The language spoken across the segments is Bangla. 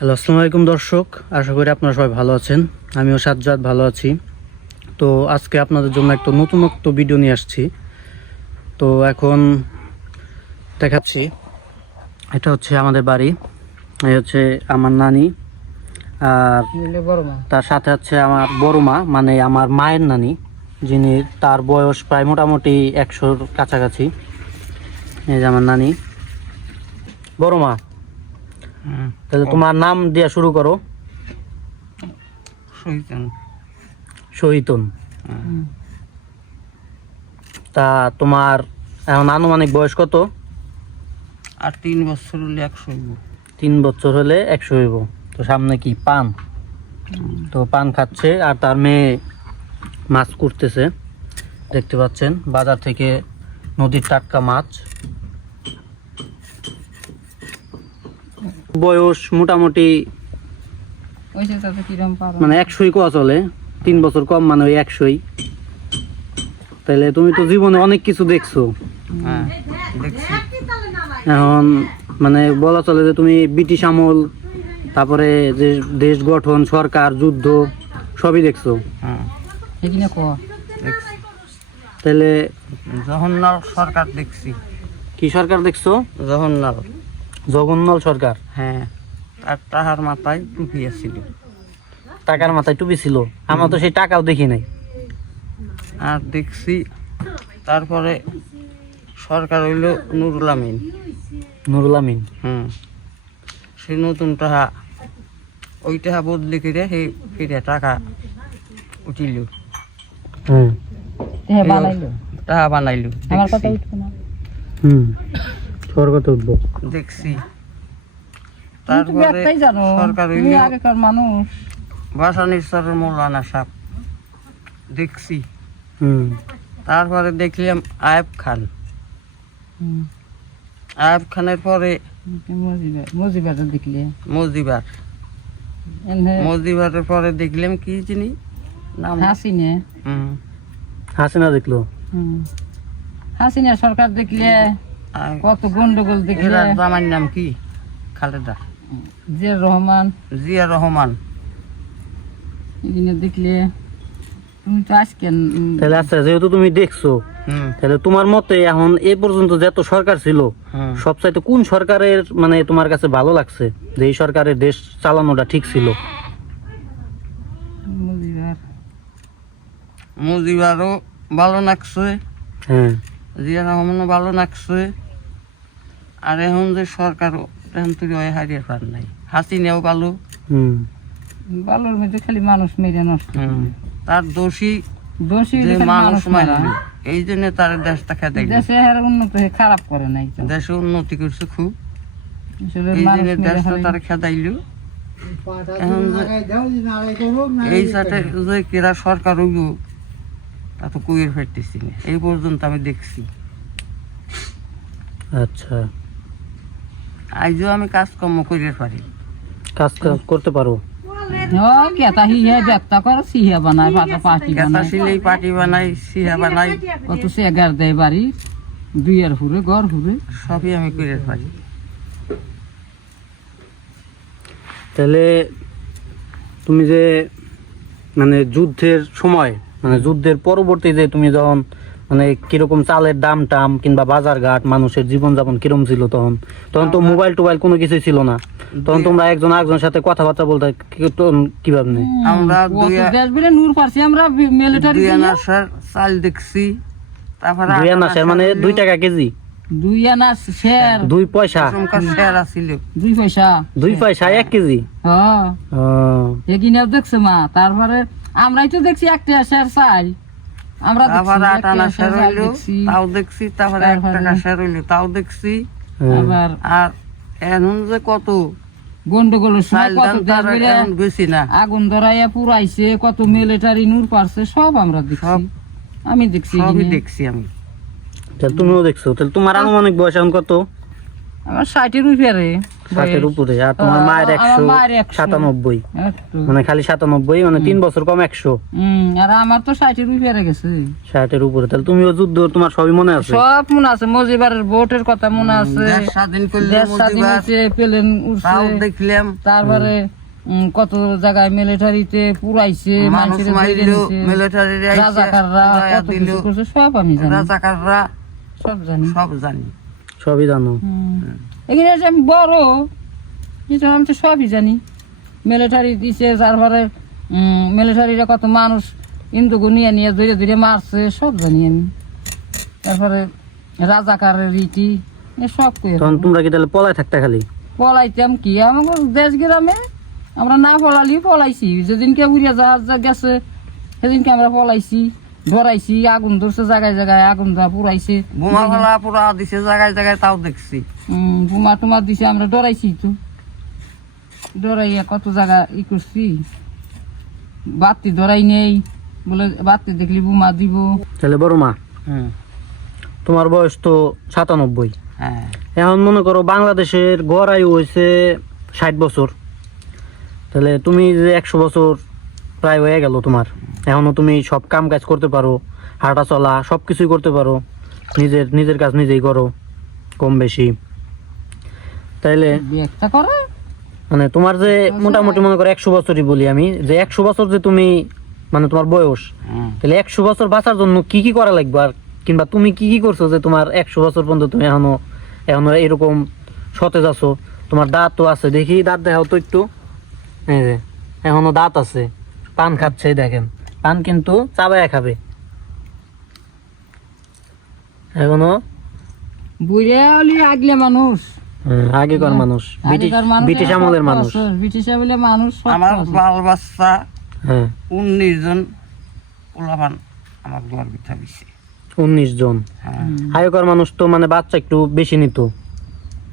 হ্যালো, আসসালামু আলাইকুম দর্শক। আশা করি আপনারা সবাই ভালো আছেন। আমিও সাজ্জাদ ভালো আছি। তো আজকে আপনাদের জন্য একটা নতুনত্ব ভিডিও নিয়ে আসছি। তো এখন দেখাচ্ছি, এটা হচ্ছে আমাদের বাড়ি, এই হচ্ছে আমার নানি, আর তার সাথে হচ্ছে আমার বড় মা, মানে আমার মায়ের নানি, যিনি তার বয়স প্রায় মোটামুটি 100-র কাছাকাছি। এই যে আমার নানি, বড় মা। তাহলে তোমার নাম দিয়া শুরু করো। শহীদন। তা তোমার এখন আনুমানিক বয়স কত? আর 3 বছর হলে 100 হইব। 3 বছর হলে 100 হইব। তো সামনে কি পান? তো পান খাচ্ছে, আর তার মেয়ে মাছ কুটতেছে, দেখতে পাচ্ছেন, বাজার থেকে নদীর টাটকা মাছ। বয়স মোটামুটি মানে 100ই কোয়া চলে, 3 বছর কম মানে ওই 100ই। তাহলে তুমি তো জীবনে অনেক কিছু দেখছো। হ্যাঁ, দেখছি। এখন মানে বলা চলে যে তুমি ব্রিটিশ আমল, তারপরে যে দেশ গঠন, সরকার, যুদ্ধ সবই দেখছো। হ্যাঁ, দেখছি। তাহলে জওহরলাল সরকার দেখছি। কি সরকার দেখছো? জওহরলাল। জগন্নাল সরকার। হ্যাঁ, আর তাহার মাথায় টুপি ছিল। টাকার মাথায় টুপি ছিল? আমরা তো সেই টাকাও দেখি নাই। আর দেখছি তারপরে সরকার হইল নুরুল আমিন। নুরুল আমিন। সে নতুন টাকা, ওই টাকা বদলি করে সেই ফিরে টাকা উঠিল, টাকা বানাইল। সরকার তো উঠবো দেখছি। তারপরে সরকার হইল মানুষ ভাসানীশ্বরের মৌলানা সাহেব দেখছি। তারপরে দেখলাম আয়েব খান। আয়েব খানের পরে মজিবারের পরে দেখলাম কি যিনি নাম, হাসিনা দেখলো। হাসিনা সরকার দেখলে কত গন্ডগোল দেখলে। জামার নাম কি? খালেদা জিয়া রহমান। জিয়া রহমান দেখলে তুমি তো আজকে তাহলে আচ্ছা, যেহেতু তুমি দেখছো, তাহলে তোমার মতে এখন এ পর্যন্ত যত সরকার ছিল, সবচাইতে কোন সরকারের মানে তোমার কাছে ভালো লাগছে, যে এই সরকারের দেশ চালানোটা ঠিক ছিল? মুজিবারও ভালো লাগছে, হ্যাঁ, জিয়া রহমানও ভালো লাগছে। আর এখন যে সরকার এখন তুই হারিয়ে পার নাই। হাসিনাও ভালো। ভালোর মধ্যে খালি মানুষ মেরে নষ্ট। তার দোষী যে মানুষ মারা, এই জন্য তার দেশটা খেতে দেশে উন্নত খারাপ করে নাই, দেশে উন্নতি করছে খুব, এই জন্য দেশটা তার খেদাইল। এখন এই সাথে যে কেরা সরকার হইব তা তো কুয়ের ফেরতেছি না, এই পর্যন্ত আমি দেখছি। আচ্ছা, আজও আমি কাজকর্ম করে পারি, কাজ করতে পারো। পাটি বানাই, সিহা বানাই, কত সেগার দেয় বাড়ি, দুইয়ার হুরে ঘর হুরে সবই আমি করে পারি। তাহলে তুমি যে মানে যুদ্ধের সময়, মানে যুদ্ধের পরবর্তী যে তুমি যখন মানে কিরকম চালের দাম টাম কিংবা বাজার ঘাট, মানুষের জীবনযাপন কিরকম ছিল, তখন তো মোবাইল টোবাইল কোনো কিছু ছিল না। তখন তোমরা একজন আরেকজনের সাথে কথাবার্তা বলতে কিভাবে? আমরা আমরা মিলিটারি চাল দেখছি, তারপরে 2 আনা শের মানে 2 টাকা কেজি। 2 আনা শের 2 পয়সা শের আছিল, 2 পয়সা 2 পয়সা 1 কেজি। হ্যাঁ, এগিনেও দেখছে মা। তারপরে আমরাই তো দেখছি 1 টাকা শের চাল, আমরা তারপরে 8 আনা শের হইলো তাও দেখছি, তারপরে 1 টাকা শের হইলো তাও দেখছি। আবার আর এখন যে কত গন্ডগোলের সময় কত বেশি না আগুন ধরাইয়া পুরাইছে, কত মিলিটারি নূর পারছে, সব আমরা দেখছি। আমি দেখছি, সবই দেখছি আমি। তাহলে তুমিও দেখছো? তাহলে তোমার আনুমানিক বয়স এখন কত? আমার 60-এর উপরে। 60-এর উপরে, আর তোমার মায়ের আমার মায়ের 100 197, একটু। মানে খালি 97, মানে 3 বছর কম 100। আর আমার তো 60-এর উপরে গেছে 60-এর উপরে, তাহলে তুমিও যুদ্ধ, তোমার সবই মনে আছে। সব মনে আছে, মজিবারের ভোটের কথা মনে আছে, দেশ স্বাধীন করলে দেশ স্বাধীন হয়েছে, প্লেন তাও উঠছে, দেখলাম, তারপরে কত জায়গায় মিলিটারিতে পুরাইছে, মানুষ মানুষের মাইলো, মিলিটারির আইছে, রাজাকাররা পুরাইয়া কত দিল। কিছু করছে, সব আমি জানি, রাজাকাররা সব জানি। সব জানি। সবই জানো। এখানে যে আমি বড়, কিন্তু আমি তো সবই জানি। মিলিটারি দিছে, তারপরে মিলিটারিরা কত মানুষ ইন্দুকু নিয়ে নিয়ে ধীরে ধীরে মারছে, সব জানি আমি। তারপরে রাজাকারের রীতি সব কই তখন তোমরা কি তাহলে পলায় থাকতে খালি? পলাইতাম কি, আমাকে দেশ গ্রামে আমরা না পলালি পলাইছি, যেদিনকে উড়িয়া জাহাজ গেছে সেদিনকে আমরা পলাইছি, ধরাইছি, আগুন ধরছে জায়গায় জায়গায়, আগুন ধরা পুরাইছে, বোমা ফেলা পুরা দিছে জায়গায় জায়গায়, তাও দেখছি। বোমা টুমা দিছে, আমরা ডরাইছি তো, ডরাইয়া কত জায়গা ই করছি। বাতি ধরাই নেই বলে, বাতি দেখলি বোমা দিব। তাহলে বড় মা, তোমার বয়স তো 97। হ্যাঁ, এখন মনে করো বাংলাদেশের গড় আয়ু হয়েছে 60 বছর, তাহলে তুমি যে 100 বছর প্রায় হয়ে গেল তোমার, এখনো তুমি সব কাম কাজ করতে পারো, হাঁটা চলা সব কিছুই করতে পারো, নিজের কাজ নিজেই করো কম বেশি, তাইলে একটা করে মানে তোমার যে মোটামুটি মনে করো 100 বছরই বলি আমি, যে 100 বছর যে তুমি মানে তোমার বয়স, তাহলে 100 বছর বাঁচার জন্য কি কি করা লাগবে, আর কিংবা তুমি কি কি করছো যে তোমার 100 বছর পর্যন্ত তুমি এখনো এরকম সতেজ আছো? তোমার দাঁত তো আছে, দেখি দাঁত দেখাও তো একটু। এই যে এখনো দাঁত আছে, পান খাচ্ছে, দেখেন পান কিন্তু চাবায়া খাবে এখনো। বুড়ে হলি আগলে মানুষ, আগেকার মানুষ, আগেকার মানুষ, ব্রিটিশ আমলের মানুষ। ব্রিটিশ আমলের মানুষ সব আমার আছে। বাল বাচ্চা হ্যাঁ, 19 জন পোলাপান আমার ঘর বিঠা দিছে। 19 জন। হ্যাঁ, আগেকার মানুষ তো মানে বাচ্চা একটু বেশি নিত।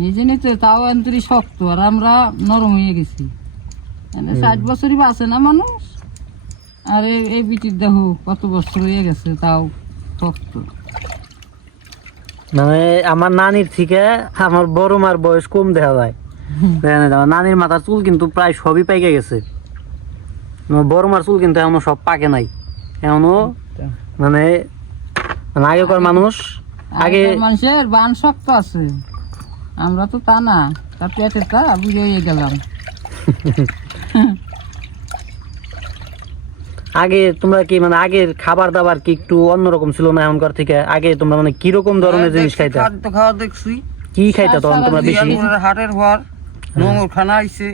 নিজে নিতে তাও এন্তরি শক্ত, আর আমরা নরম হয়ে গেছি। 60 বছরই বাঁচে না মানুষ, আর এই বিটির দেহ কত বছর হয়ে গেছে, তাও শক্ত। মানে আমার নানির থেকে আমার বড় মার বয়স কম দেখা যায়। দেখেন এই যে আমার নানির মাথার চুল কিন্তু প্রায় সবই পাইকে গেছে, আমার বড় মার চুল কিন্তু এখনো সব পাকে নাই এখনো। মানে মানে আগেকার মানুষ আগে আগেকার মানুষের বান শক্ত আছে, আমরা তো তা না, তার পেটের তা বুঝে হয়ে গেলাম। আগে তোমরা কি মানে আগের খাবার দাবার কি একটু অন্যরকম ছিল না এখনকার থেকে? আগে তোমরা মানে কিরকম ধরনের জিনিস দেখছি, খাইতা? খাদ্য খাওয়া দেখছি। কি খাইতা তখন তোমরা বেশি? জিয়ানপুরের হাটের ঘর নোংর খানা আইছে,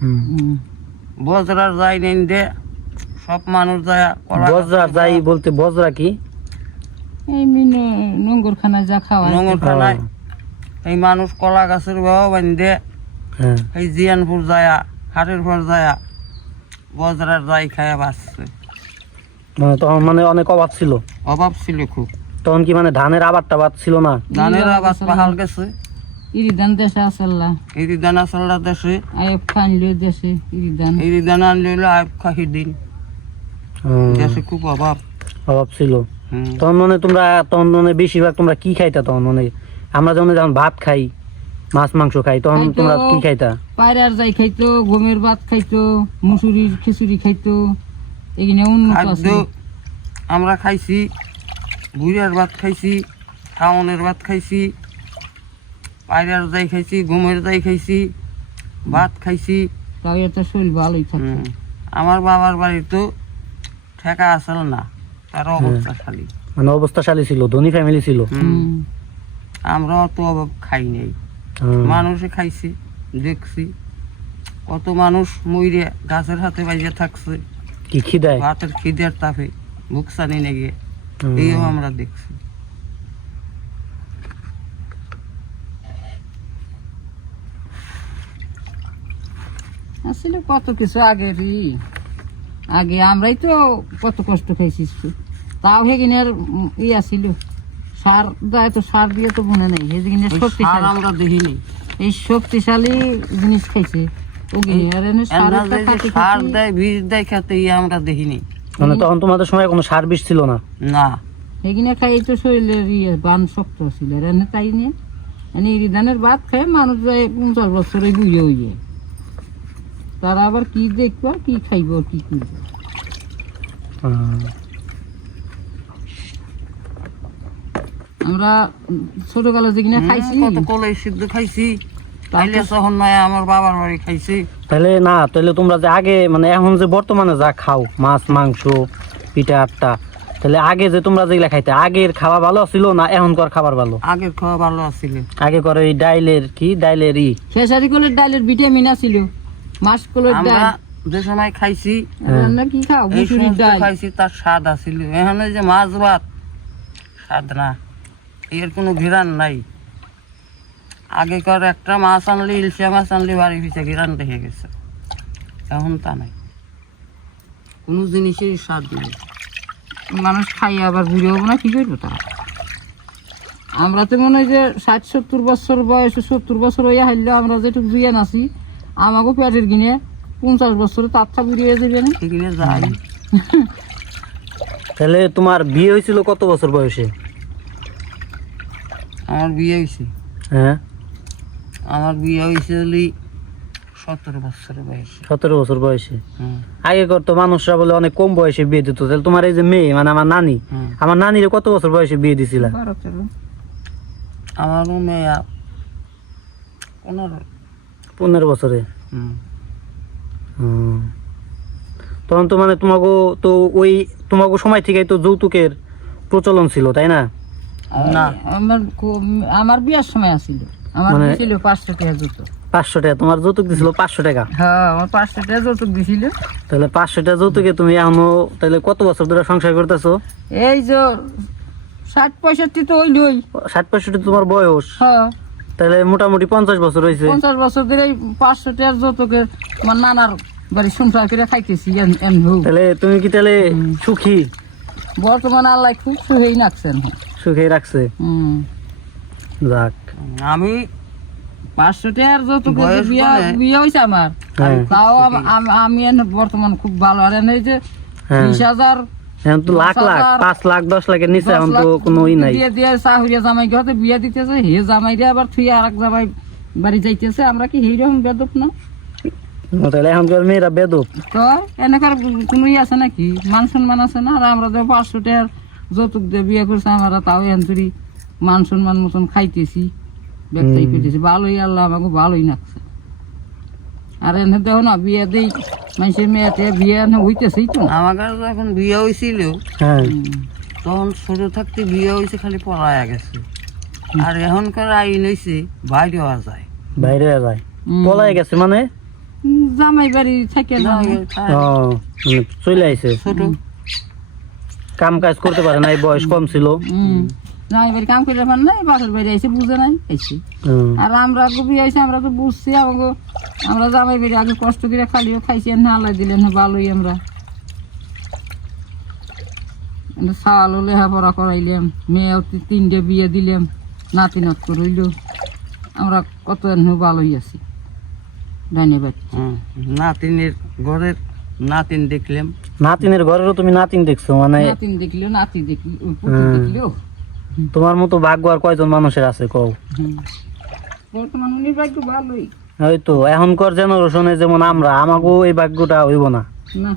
হুম। বজরার যাই নেন দে, সব মানুষ যায়। বজরা যাই বলতে বজরা কি? এই নোংরখানায় যা খাওয়া নোংর খানায় এই মানুষ কলা গাছের বাবা বান্ধে, হ্যাঁ, এই জিয়ানপুর যায়া হাটের ঘর যায়া বজরার যাই খায়া বাঁচছে। মানে তখন মানে অনেক অভাব ছিল। অভাব ছিল খুব। তখন কি মানে ধানের আবাদ টাবাদ ছিল না? ধানের আবাদ পাহাল গেছে, ইরিদান দেশে আসল্লা, এই দানা চাল্লা দেশে, আয়ব খাইলে দেশে ইরিদান। এই দানা আনলে আয় খাহি দিন, হুম, দেশে খুব অভাব। অভাব ছিল। হুম। তখন মানে তোমরা তখন মানে বেশিরভাগ তোমরা কি খাইতা তখন? মানে আমরা যখন ভাত খাই, মাছ মাংস খাই, তখন খাইতো। তোমরা কি খাইতা? পায়রার যাই খাইতো, গমের ভাত খাইতো, মুসুরির খিচুড়ি খাইতো, এখানে উন্নত খাদ্য আছে। আমরা খাইছি, বুড়িয়ার ভাত খাইছি, খাওয়ানের ভাত খাইছি, পায়রার যাই খাইছি, গমের যাই খাইছি, ভাত খাইছি। তাও এত শরীর ভালোই থাকে। আমার বাবার বাড়ি তো ঠেকা আসল না, তার অবস্থা খালি। মানে অবস্থাশালী ছিল, ধনী ফ্যামিলি ছিল। আমরা অত অভাব খাই নাই, মানুষে খাইছি, দেখছি কত মানুষ মইরে গাছের হাতে বাইজে থাকছে, কি খিদায়? ভাতের খিদের তাপে ভুকসানি নেগে, এইও আমরা দেখছি। আসলে কত কিছু আগেরই, আগে আমরাই তো কত কষ্ট খাইছি, তাও হেগিনের ইয়া ছিল, সার দেয় তো, সার দিয়ে তো মনে নেই, হেগিনের সার শক্তিশালী, আমরা দেখিনি। এই শক্তিশালী জিনিস খাইছে সার দেয়, বীজ দেয় খেতে, আমরা দেখিনি। মানে তখন তোমাদের সময় কোনো সার বিষ ছিল না? না, হেগিনে খাই তো শরীরের ইয়ে বান শক্ত ছিল, এনে তাই নিয়ে ইরি ধানের ভাত খেয়ে মানুষ যায় 50 বছরে বুঝে হইয়ে, তারা আবার কি দেখবো কি খাইব কি করবো। আমরা ছোটকালে যেখানে খাইছি কত কলাই সিদ্ধ খাইছি, তাইলে তখন নয় আমার বাবার বাড়ি খাইছি। তাহলে না, তাহলে তোমরা যে আগে মানে এখন যে বর্তমানে যা খাও মাছ মাংস পিঠা আটটা, তাহলে আগে যে তোমরা যেগুলা খাইতে আগের খাওয়া ভালো ছিল না এখনকার খাবার ভালো? আগের খাওয়া ভালো আছিল। আগে করে এই ডাইলের খেসারি কলের ডালের ভিটামিন আছিল, মাছ কলের আমরা ডাল যে সময় খাইছি আমরা কি খাও এই মুসুরির সমস্ত ডাল। খাইছি তার স্বাদ আছিল। এখানে যে মাছ ভাত স্বাদ না, এর কোনো ঘিরান নাই। আগেকার একটা মাছ আনলে ইলশা মাছ আনলে বাড়ি পিছিয়ে ঘিরান দেখে গেছে, এখন তা নাই, কোনো জিনিসের স্বাদ নেই। মানুষ খাই আবার বুড়ে হবো না, কি করবো তারা? আমরা তো মনে হয় যে 60-70 বছর বয়সে 70 বছর হইয়া হারলে আমরা যেটুকু জুয়ে নাছি, আমাকে পেটের কিনে 50 বছরে তাত্তা বুড়ি হয়ে যাবে না। সেখানে যাই। তাহলে তোমার বিয়ে হয়েছিল কত বছর বয়সে? আমার বিয়ে হয়েছে, হ্যাঁ আমার বিয়ে হয়েছে 17 বছর বয়সে। 17 বছর বয়সে। হুম, আগেকার তো মানুষরা বলে অনেক কম বয়সে বিয়ে দিত, তাহলে তোমার এই যে মেয়ে মানে আমার নানি, হুম। আমার নানির কত বছর বয়সে বিয়ে দিছিল? 12-13 আমারও মেয়ে 15 বছরে। হুম। হুম। তখন তো মানে তোমাকে তো ওই তোমাকে সময় থেকেই তো যৌতুকের প্রচলন ছিল, তাই না? না, আমার বিয়ার সময় আসিল, আমার মানে- দিছিল 500 টাকা যৌতুক। 500 টাকা তোমার যৌতুক দিছিল? 500 টাকা? হ্যাঁ, আমার 500 টাকা যৌতুক দিছিল। তাহলে 500 টাকা যৌতুকে তুমি এখনো তাহলে কত বছর ধরে সংসার করতেছো? এই যে 60-65 তো হইলই। 60-65 তোমার বয়স, হ্যাঁ, তাহলে মোটামুটি 50 বছর হয়েছে। 50 বছর ধরে 500 টাকার যৌতুকের আমার নানার বাড়ি সংসার করে খাইতেছি। তাহলে তুমি কি তাহলে সুখী? বর্তমানে আল্লাহ খুব সুখেই নাকছেন। সুখে রাখছে, যাক। আমি 500 টাকার যৌতুকে যে বয়স বলে- বিয়ে হয়েছে আমার, হ্যাঁ। তাও আমি বর্তমান খুব ভালো। আর এই যে হ্যাঁ। 20,000 এখন তো লাখ লাখ 5 লাখ 10 লাখের নিচে এখন তো কোনো ই নাই। দিয়ে দিয়ে শাহুরিয়া জামাই হতে বিয়ে দিতেছে, হে জামাই দিয়ে আবার থুই আর এক জামাই বাড়ি যাইতেছে। আমরা কি এইরকম বেদব না? তাহলে এখনকার মেয়েরা বেদব। তো এনেকার কোনো ই আছে নাকি? মান সম্মান আছে না? আর আমরা যে 500 টাকার যৌতুক দিয়ে বিয়ে করছে, আমরা তাও এনতুরি মান সম্মান মতন খাইতেছি, ব্যবসায়ী করতেছি। ভালোই, আল্লাহ আমাকে ভালোই নাকছে। আর এনে দেখো না, বিয়ে দিই মানুষের মেয়েতে বিয়ে হইতেছেই তো। আমার কাছে যখন বিয়ে হয়েছিল হ্যাঁ, তখন ছোট থাকতে বিয়ে হয়েছে খালি পড়ায়া গেছে। আর এখনকার আইন হয়েছে বাইরে হওয়া যায়। বাইরে যায় পলাই গেছে মানে জামাই বাড়ি থাকে না, ও মানে চলে আইছে, ছোট কাম কাজ করতে পারে না, এই বয়স কম ছিল। জামাই বাড়ি কাম করে পার নাই, বাপের বাড়ি আইসে বুঝে নাই আইসি। হুম। আর আমরা বিয়ে আইসি, আমরা তো বুঝছি। আমাকে আমরা জামাই বাড়ি আগে কষ্ট করে খালিও খাইছি, না আল্লাহ দিলেন ভালোই। আমরা চালও লেখাপড়া করাইলাম, মেয়েও 3টে বিয়ে দিলাম, নাতি নাত করইল। আমরা কত ভালোই আছি, ধন্যবাদ। নাতিনের ঘরের নাতিন দেখলাম। নাতিনের ঘরেরও তুমি নাতিন দেখছো মানে? নাতিন দেখলেও নাতি দেখলি, পুতি দেখলেও। তোমার মতো ভাগ্য আর কয়জন মানুষের আছে কও? বর্তমান উনির ভাগ্য ভালোই। ওই তো এখনকার জেনারেশনে যেমন আমরা, আমাকেও এই ভাগ্যটা হইব না। না,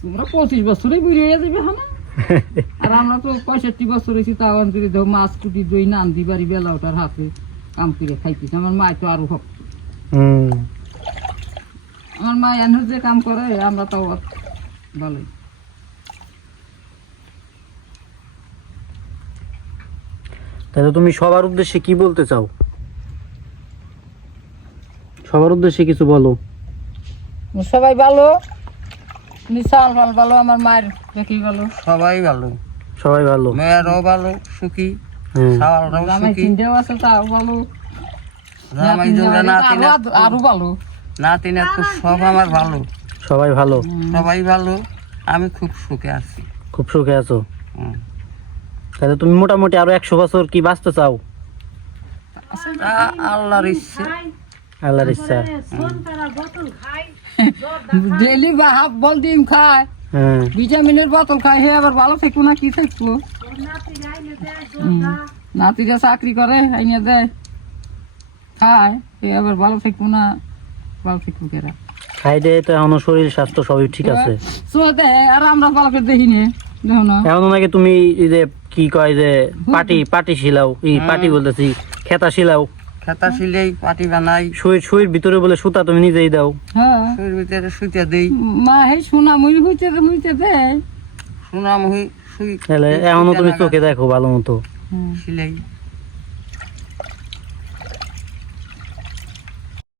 তোমরা 25 বছরেই বুড়ি হয়ে যাবে। হ্যাঁ, আর আমরা তো 65 বছর হয়েছি, তাও অন্তরে দেখো মাছ কুটি দই নান দি বাড়ি বেলা ওটার হাতে কাম করে খাইতেছি। আমার মা তো আরো শক্ত। হুম। আমার মা এনে যে কাম করে, আমরা তো ভালোই। তাহলে তুমি সবার উদ্দেশ্যে কি বলতে চাও? সবার উদ্দেশ্যে কিছু বলো। সবাই ভালো, নিশাল ভালো, আমার মায়ের দেখি ভালো, সবাই ভালো, সবাই ভালো, মেয়েরাও ভালো, সুখী, হ্যাঁ। সাওয়ালরাও জামাই সুখী, চিনতেও আছে, তাও ভালো। জামাই জোড়া নাতিন আরো ভালো, নাতিন তো সব আমার ভালো, সবাই ভালো, সবাই ভালো। আমি খুব সুখে আছি। খুব সুখে আছো? হুম। তাহলে তুমি মোটামুটি আরো 100 বছর কি বাঁচতে চাও? তা আল্লাহর ইচ্ছে। আল্লাহর ইচ্ছা। ডেলি হাফ বল ডিম খায়, হ্যাঁ। ভিটামিনের বোতল খায়, হে আবার ভালো থাকবো না কি থাকবো? নাতিরা চাকরি করে আইনে দেয়। খায় এ আবার ভালো থাকবো না, ভালো থাকবো কেরা খাইতে তো এখনো শরীর স্বাস্থ্য সবই ঠিক আছে। চোখে আর আমরা ভালো করে দেখি নে, দেখো না এখনো নাকি তুমি এই যে কি কয় যে পাটি শিলাও, এই পাটি বলতেছি খেতা শিলাও, খেতা সিলেই পাটি বানাই, সুইর ভিতরে বলে সুতা তুমি নিজেই দাও। হ্যাঁ সুইর ভিতরে সুইতে দেই, মা হে সোনা মুইতে দেয়। সুনামহি সুই তাহলে এখনো তুমি চোখে দেখো ভালো মতো। হুম। সিলাই